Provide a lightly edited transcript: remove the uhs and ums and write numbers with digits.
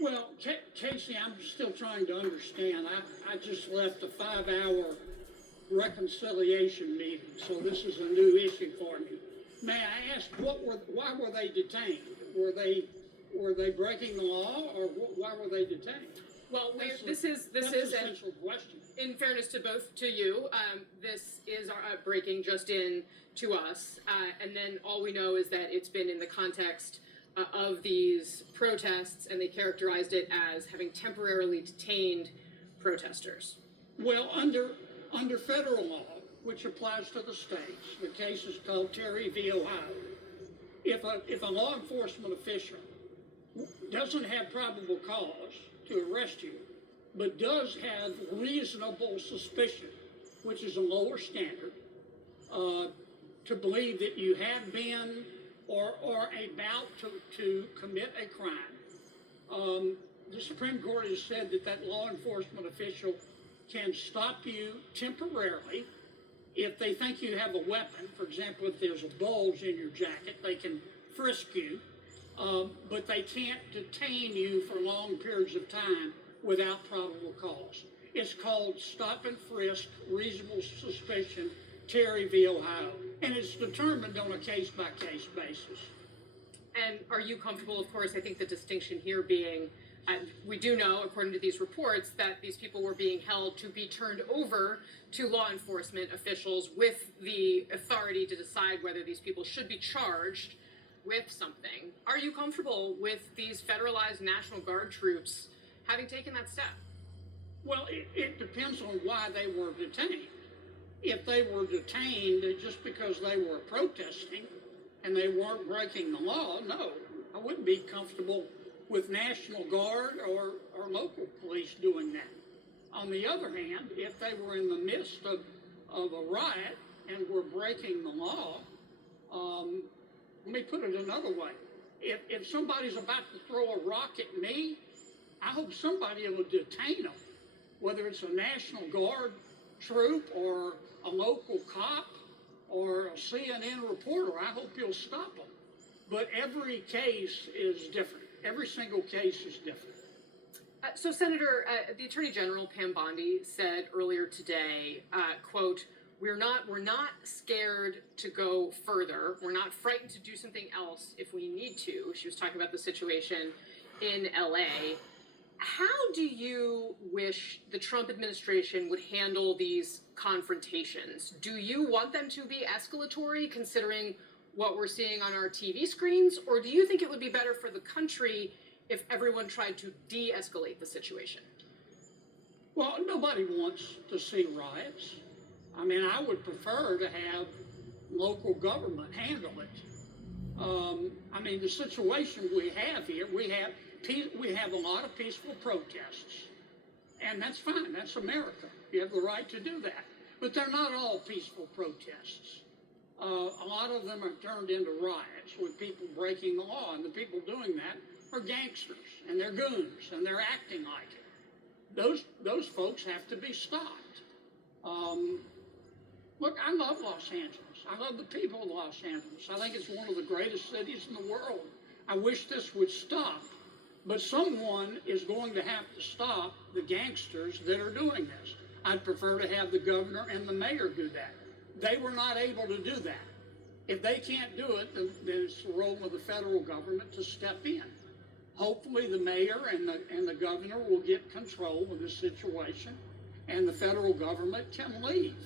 Well, Casey, I'm still trying to understand. I just left a 5-hour reconciliation meeting, so this is a new issue for me. May I ask, why were they detained? Were they breaking the law, or why were they detained? Well, This is an essential question. In fairness to you, this is breaking just in to us, and then all we know is that it's been in the context of these protests, and they characterized it as having temporarily detained protesters. Well, under federal law, which applies to the states, the case is called Terry v. Ohio. If a law enforcement official doesn't have probable cause to arrest you, but does have reasonable suspicion, which is a lower standard, to believe that you have been or are about to commit a crime, the Supreme Court has said that law enforcement official can stop you temporarily if they think you have a weapon. For example, if there's a bulge in your jacket, they can frisk you, but they can't detain you for long periods of time without probable cause. It's called stop and frisk, reasonable suspicion, Terry v. Ohio, and it's determined on a case-by-case basis. And are you comfortable, of course, I think the distinction here being, we do know, according to these reports, that these people were being held to be turned over to law enforcement officials with the authority to decide whether these people should be charged with something. Are you comfortable with these federalized National Guard troops having taken that step? Well, it depends on why they were detained. If they were detained just because they were protesting and they weren't breaking the law, no, I wouldn't be comfortable with National Guard or local police doing that. On the other hand, if they were in the midst of a riot and were breaking the law, let me put it another way. If somebody's about to throw a rock at me, I hope somebody will detain them, whether it's a National Guard troop or a local cop or a CNN reporter. I hope you'll stop them. But every case is different. Every single case is different. So, Senator, the Attorney General, Pam Bondi, said earlier today, quote, we're not scared to go further. We're not frightened to do something else if we need to. She was talking about the situation in LA. How do you wish the Trump administration would handle these confrontations? Do you want them to be escalatory, considering what we're seeing on our TV screens, or do you think it would be better for the country if everyone tried to de-escalate the situation? Well, nobody wants to see riots. I mean, I would prefer to have local government handle it. I mean, the situation we have here, we have a lot of peaceful protests, and that's fine. That's America. You have the right to do that. But they're not all peaceful protests. A lot of them are turned into riots with people breaking the law, and the people doing that are gangsters, and they're goons, and they're acting like it. Those folks have to be stopped. Look, I love Los Angeles. I love the people of Los Angeles. I think it's one of the greatest cities in the world. I wish this would stop, but someone is going to have to stop the gangsters that are doing this. I'd prefer to have the governor and the mayor do that. They were not able to do that. If they can't do it, then it's the role of the federal government to step in. Hopefully the mayor and the governor will get control of the situation, and the federal government can leave.